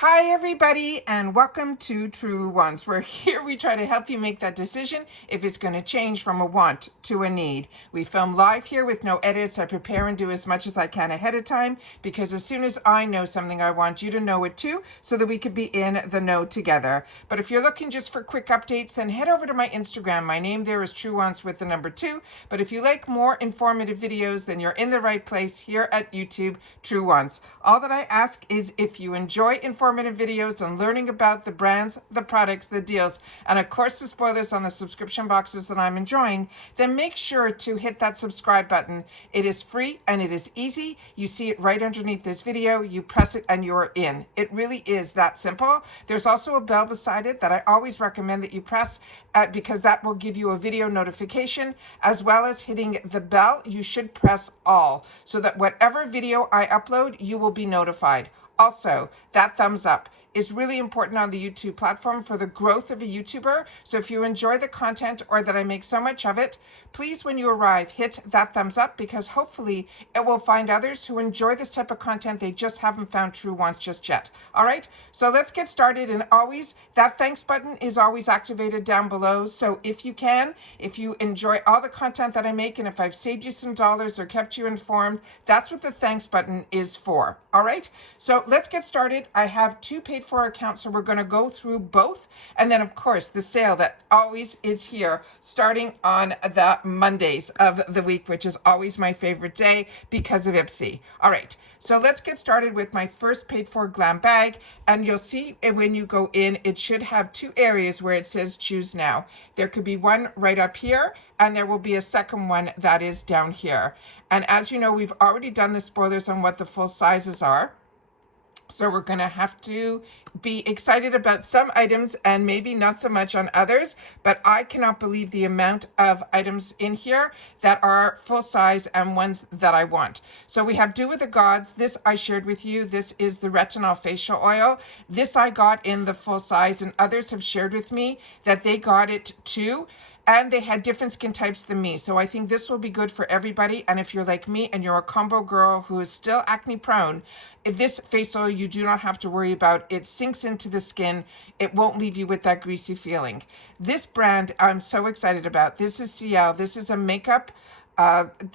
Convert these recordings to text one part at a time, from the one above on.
Hi everybody and welcome to Truewants, where here we try to help you make that decision if it's going to change from a want to a need. We film live here with no edits. I prepare and do as much as I can ahead of time because as soon as I know something, I want you to know it too so that we could be in the know together. But if you're looking just for quick updates, then head over to my Instagram. My name there is Truewants with the number 2. But if you like more informative videos, then you're in the right place here at YouTube, Truewants. All that I ask is if you enjoy informative videos on learning about the brands, the products, the deals, and of course the spoilers on the subscription boxes that I'm enjoying, then make sure to hit that subscribe button. It is free and it is easy. You see it right underneath this video. You press it and you're in. It really is that simple. There's also a bell beside it that I always recommend that you press because that will give you a video notification, as well as hitting the bell. You should press all so that whatever video I upload, you will be notified. Also, that thumbs up is really important on the YouTube platform for the growth of a YouTuber. So if you enjoy the content or that I make so much of it, please, when you arrive, hit that thumbs up because hopefully it will find others who enjoy this type of content. They just haven't found Truewants just yet. All right, so let's get started. And always, that thanks button is always activated down below. So if you can, if you enjoy all the content that I make and if I've saved you some dollars or kept you informed, that's what the thanks button is for. All right, so let's get started. I have 2 paid for accounts, so we're going to go through both. And then, of course, the sale that always is here starting on the Mondays of the week, which is always my favorite day because of IPSY. All right, so let's get started with my first paid for GlamBag. And you'll see when you go in, it should have 2 areas where it says choose now. There could be one right up here, and there will be a second one that is down here. And as you know, we've already done the spoilers on what the full sizes are. So we're going to have to be excited about some items and maybe not so much on others, but I cannot believe the amount of items in here that are full size and ones that I want. So we have Do With the Gods. This I shared with you. This is the retinol facial oil. This I got in the full size, and others have shared with me that they got it too. And they had different skin types than me. So I think this will be good for everybody. And if you're like me and you're a combo girl who is still acne prone, this face oil you do not have to worry about. It sinks into the skin. It won't leave you with that greasy feeling. This brand I'm so excited about. This is CL. This is a makeup.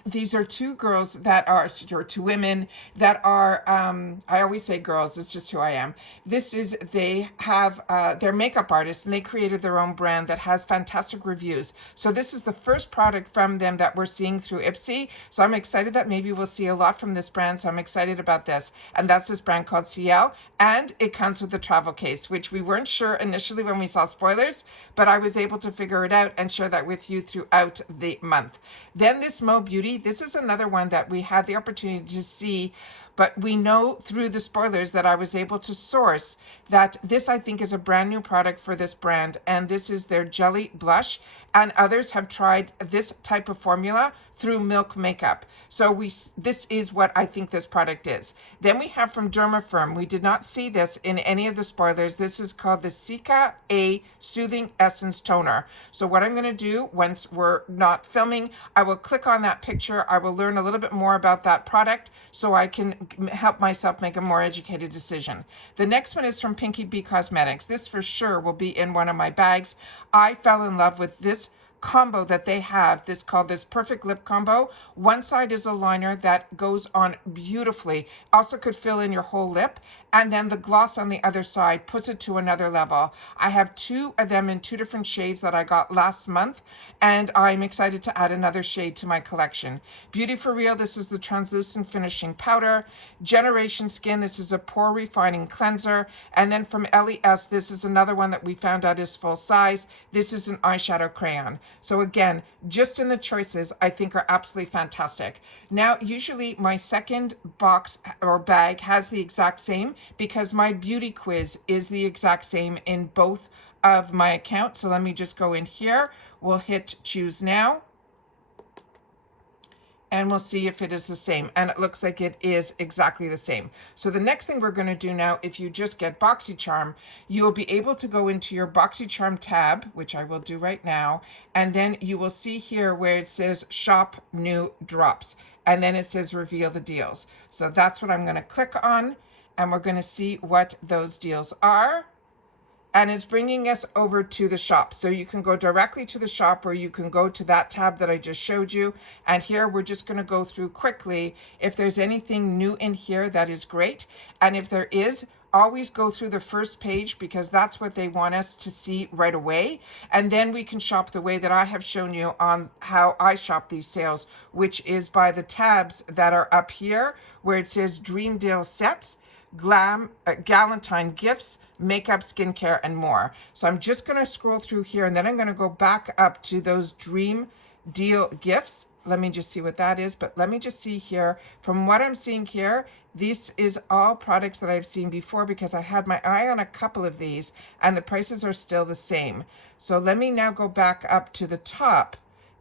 These are 2 girls that are, or 2 women that are, I always say girls, it's just who I am. They have, they're makeup artists and they created their own brand that has fantastic reviews. So this is the first product from them that we're seeing through IPSY. So I'm excited that maybe we'll see a lot from this brand. So I'm excited about this. And that's this brand called CL. And it comes with a travel case, which we weren't sure initially when we saw spoilers, but I was able to figure it out and share that with you throughout the month. Then this Mo Beauty, this is another one that we had the opportunity to see, but we know through the spoilers that I was able to source that this I think is a brand new product for this brand, and this is their Jelly Blush, and others have tried this type of formula through Milk Makeup. So this is what I think this product is. Then we have from Dermafirm. We did not see this in any of the spoilers. This is called the Cica A Soothing Essence Toner. So what I'm going to do once we're not filming, I will click on that picture. I will learn a little bit more about that product so I can help myself make a more educated decision. The next one is from Pinky Bee Cosmetics. This for sure will be in one of my bags. I fell in love with this combo that they have, this called this Perfect Lip Combo. One side is a liner that goes on beautifully, also could fill in your whole lip, and then the gloss on the other side puts it to another level. I have 2 of them in 2 different shades that I got last month, and I'm excited to add another shade to my collection. Beauty for Real, this is the translucent finishing powder. Generation Skin, this is a pore refining cleanser. And then from LES, this is another one that we found out is full size. This is an eyeshadow crayon. So again, just in the choices, I think are absolutely fantastic. Now, usually my second box or bag has the exact same because my beauty quiz is the exact same in both of my accounts. So let me just go in here. We'll hit choose now. And we'll see if it is the same. And it looks like it is exactly the same. So the next thing we're going to do now, if you just get Boxy Charm, you will be able to go into your Boxy Charm tab, which I will do right now. And then you will see here where it says Shop New Drops. And then it says Reveal the Deals. So that's what I'm going to click on. and we're going to see what those deals are. And it's bringing us over to the shop. So you can go directly to the shop, or you can go to that tab that I just showed you. And here we're just going to go through quickly. If there's anything new in here, that is great. And if there is, always go through the first page, because that's what they want us to see right away. And then we can shop the way that I have shown you on how I shop these sales, which is by the tabs that are up here where it says Dream Deal Sets, Galentine Gifts, makeup, skincare, and more. So I'm just going to scroll through here, and then I'm going to go back up to those Dream Deal Gifts. Let me just see what that is, but let me just see here. From what I'm seeing here, this is all products that I've seen before, because I had my eye on a couple of these and the prices are still the same. So let me now go back up to the top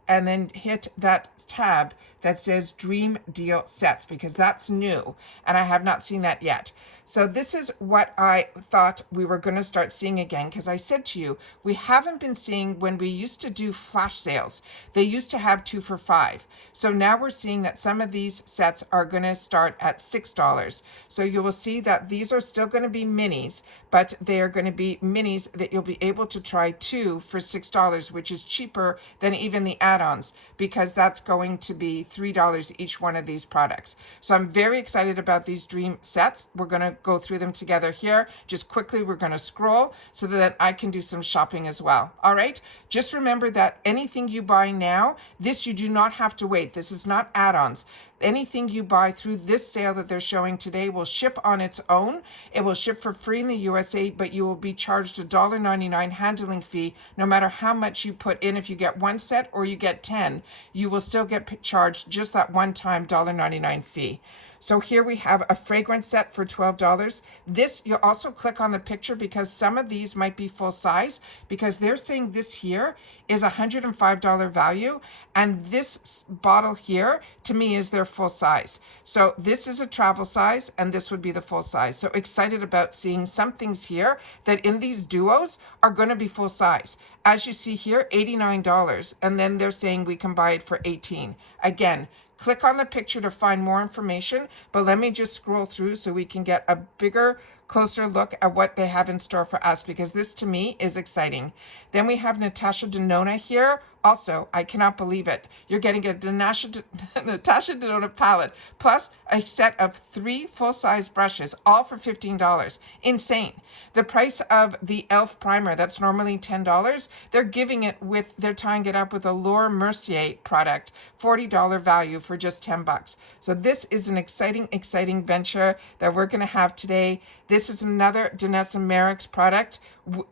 and then hit that tab that says Dream Deal Sets, because that's new and I have not seen that yet. So this is what I thought we were going to start seeing again, because I said to you, we haven't been seeing, when we used to do flash sales, they used to have 2 for $5. So now we're seeing that some of these sets are going to start at $6. So you will see that these are still going to be minis, but they are going to be minis that you'll be able to try 2 for $6, which is cheaper than even the add-ons, because that's going to be $3 each one of these products. So I'm very excited about these dream sets. We're going to go through them together here. Just quickly, we're going to scroll so that I can do some shopping as well. All right. Just remember that anything you buy now, this you do not have to wait. This is not add-ons. Anything you buy through this sale that they're showing today will ship on its own. It will ship for free in the USA, but you will be charged a $1.99 handling fee no matter how much you put in. If you get 1 set or you get 10, you will still get charged just that one-time $1.99 fee. So here we have a fragrance set for $12. This, you'll also click on the picture, because some of these might be full size, because they're saying this here is $105 value. And this bottle here, to me, is their full size. So this is a travel size, and this would be the full size. So excited about seeing some things here that in these duos are going to be full size. As you see here, $89. And then they're saying we can buy it for $18. Again, click on the picture to find more information, but let me just scroll through so we can get a bigger, closer look at what they have in store for us, because this to me is exciting. Then we have Natasha Denona here. Also, I cannot believe it. You're getting a Natasha Denona palette plus a set of 3 full-size brushes, all for $15. Insane. The price of the e.l.f. primer, that's normally $10, they're giving it with, they're tying it up with a Laura Mercier product, $40 value for just $10. So this is an exciting, exciting venture that we're going to have today. This is another Danessa Merrick's product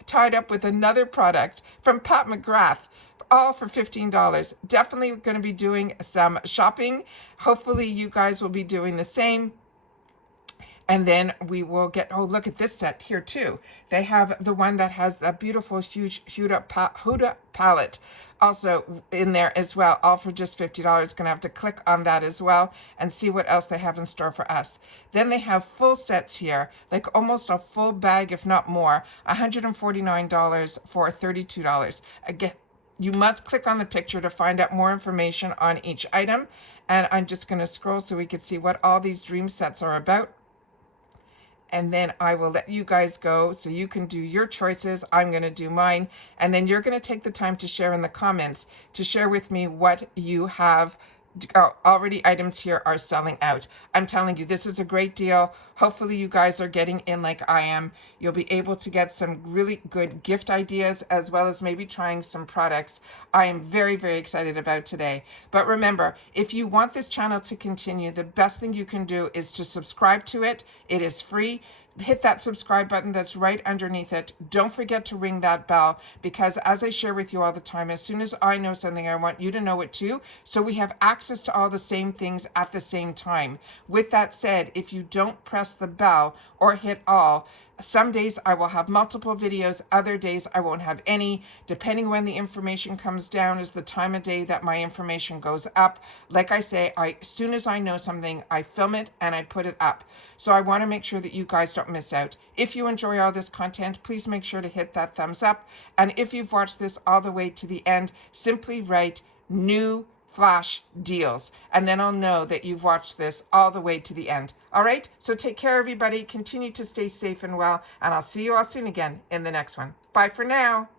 tied up with another product from Pat McGrath, all for $15. Definitely going to be doing some shopping. Hopefully you guys will be doing the same. And then we will get, oh, look at this set here too. They have the one that has that beautiful huge Huda palette also in there as well, all for just $50. Going to have to click on that as well and see what else they have in store for us. Then they have full sets here, like almost a full bag, if not more, $149 for $32. Again, you must click on the picture to find out more information on each item. And I'm just going to scroll so we can see what all these dream sets are about. And then I will let you guys go so you can do your choices. I'm going to do mine. And then you're going to take the time to share in the comments to share with me what you have. Already items here are selling out. I'm telling you, this is a great deal. Hopefully you guys are getting in like I am. You'll be able to get some really good gift ideas, as well as maybe trying some products I am very, very excited about today. But remember, if you want this channel to continue, the best thing you can do is to subscribe to it. It is free. Hit that subscribe button that's right underneath it. Don't forget to ring that bell, because as I share with you all the time, as soon as I know something, I want you to know it too, so we have access to all the same things at the same time. With that said, if you don't press the bell or hit all, some days I will have multiple videos, other days I won't have any. Depending when the information comes down is the time of day that my information goes up. Like I say, as soon as I know something, I film it and I put it up. So I want to make sure that you guys don't miss out. If you enjoy all this content, please make sure to hit that thumbs up. And if you've watched this all the way to the end, simply write new flash deals. And then I'll know that you've watched this all the way to the end. All right? So take care, everybody. Continue to stay safe and well. And I'll see you all soon again in the next one. Bye for now.